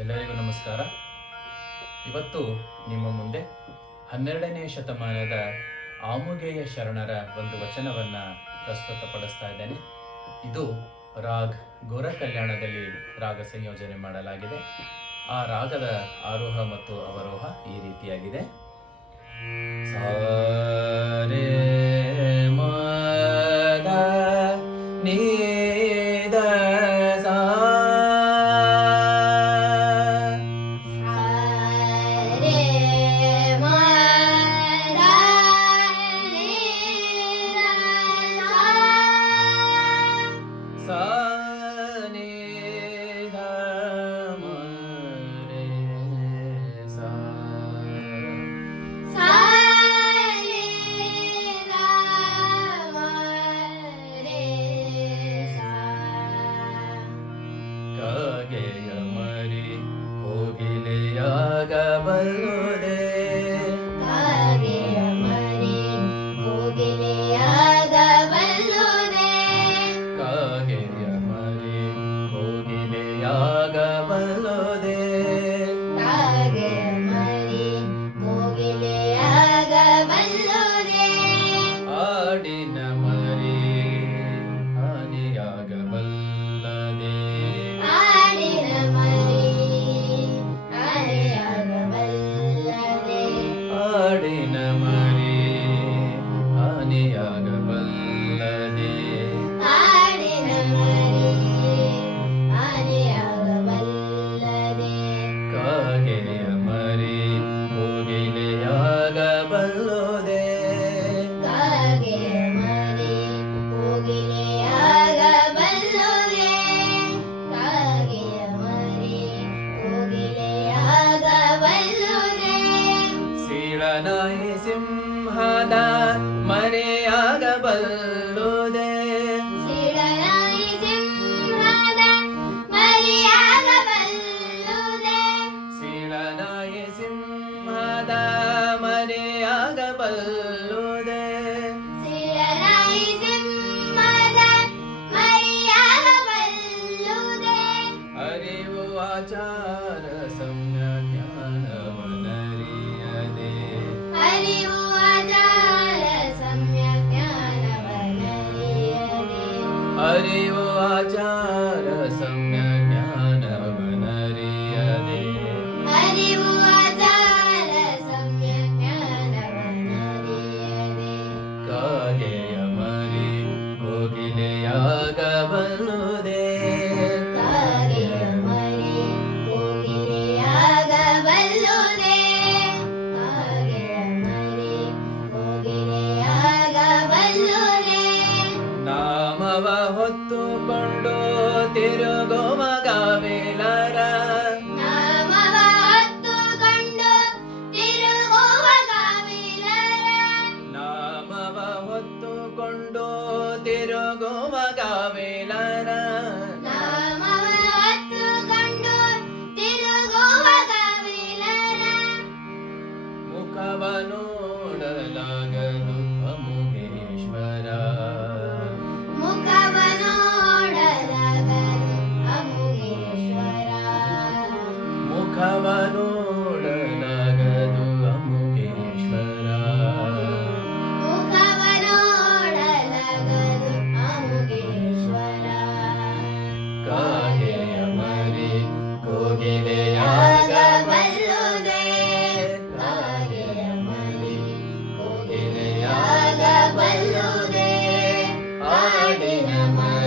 ಎಲ್ಲರಿಗೂ ನಮಸ್ಕಾರ. ಇವತ್ತು ನಿಮ್ಮ ಮುಂದೆ 12ನೇ ಶತಮಾನದ ಆಮುಗೆಯ ಶರಣರ ಒಂದು ವಚನವನ್ನು ಪ್ರಸ್ತುತಪಡಿಸ್ತಾ ಇದ್ದೇನೆ. ಇದು ರಾಗ್ ಗೋರ ಕಲ್ಯಾಣದಲ್ಲಿ ರಾಗ ಸಂಯೋಜನೆ ಮಾಡಲಾಗಿದೆ. ಆ ರಾಗದ ಆರೋಹ ಮತ್ತು ಅವರೋಹ ಈ ರೀತಿಯಾಗಿದೆ. ಸಾ ರೇ ಮ ದ ನೀ ದ ಸಾ. ಕಾಗೆಯ ಮರಿ ಕೋಗಿಲೆಯಾಗಬಲ್ಲುದೆ, ಕಾಗೆಯ ಮರಿ ಕೋಗಿಲೆಯಾಗಬಲ್ಲುದೆ, ಕಾಗೆಯ ಮರಿ ಕೋಗಿಲೆಯಾಗಬಲ್ಲುದೆ, ಕಾಗೆಯ ಮರಿ ಕೋಗಿಲೆಯಾಗಬಲ್ಲುದೆ, ಆಡಿನ ಮರಿ ಆನೆಯಾಗಬಲ್ಲದೆ, ಆಡಿನ ಮರಿ ಆನೆಯಾಗಬಲ್ಲದೆ, ಆಡಿನ ಮರಿ ಆನೆಯಾಗಬಲ್ಲದೆ, ಆಡಿನ ಮರಿ ಆನೆಯಾಗಬಲ್ಲದೆ, ಕಾಗೆಯ ಮರಿ ಕೋಗಿಲೆಯಾಗಬಲ್ಲುದೆ, ಕಾಗೆಯ ಮರಿ ಕೋಗಿಲೆಯಾಗಬಲ್ಲುದೆ, ಕಾಗೆಯ ಮರಿ ಕೋಗಿಲೆಯಾಗಬಲ್ಲುದೆ, ಸೀಳನಾಯಿ ಸಿಂಹದ ಮರೆಯಾಗಬಲ್ಲುದೆ, ಸಿಡನಾಯಿ ಸಿಂಹದ ಮರಿಯಾಗಬಲ್ಲುದೆ, ಸೀಳನಾಯಿ ಸಿಂಹದ ಮರೆಯಾಗಬಲ್ಲುದೆ, ಸಿಡನಾಯಿ ಸಿಂಹದ ಮರಿಯಾಗಬಲ್ಲುದೆ, ಅರಿವು ಆಚಾರ ಸಮ್ಯ ಜ್ಞಾನವನರಿಯದೆ, ಅರಿವು ಆಚಾರ ಸಮ್ಯಕ್ ಜ್ಞಾನವನರಿಯದೆ, ಅರಿವು ಆಚಾರ ಸಮ್ಯ ಜ್ಞಾನವನರಿಯದೆ, ಅರಿವು ಆಚಾರ ಸಮ್ಯಕ್ ಜ್ಞಾನವನರಿಯದೆ, ಕಾಗೆಯ ಮರಿ ಕೋಗಿಲೆಯಾಗಬಲ್ಲುದೆ, ಕಾಗೆಯ ಮರಿ ಕೋಗಿಲೆಯಾಗಬಲ್ಲುದೆ, ಕಾಗೆಯ ಮರಿ ಕೋಗಿಲೆಯಾಗಬಲ್ಲುದೆ, ನಾಮವ ಹೊತ್ತುಕೊಂಡು ತಿರುಗುವ ಗಾವೇಲರ, ನಾಮವ ಹೊತ್ತುಕೊಂಡು ತಿರುಗುವ ಗಾವಿಲರ, ನಾಮವ ಹೊತ್ತುಕೊಂಡು ತಿರುಗುವ ಗಾವೇಲರ, ನಾಮವ ಹೊತ್ತುಕೊಂಡು ತಿರುಗುವ ಗಾವಿಲರ, ಮುಖವ ನೋಡಲಾಗದು ಅಮುಗೇಶ್ವರ, ಮುಖವ ನೋಡಲಾಗದು ಅಮುಗೇಶ್ವರ, ಮುಖವ ನೋಡಲಾಗದು ಅಮುಗೇಶ್ವರ, ಮುಖವ ನೋಡಲಾಗದು ಅಮುಗೇಶ್ವರ, ಕಾಗೆಯ ಮರಿ ಕೋಗಿಲೆಯಾಗಬಲ್ಲುದೆ, ಕೋಗಿಲೆಯಾಗಬಲ್ಲುದೆ, ಕಾಗೆಯ ಮರಿ ಕೋಗಿಲೆಯಾಗಬಲ್ಲುದೆ, ಆಡಿನ ಮರಿ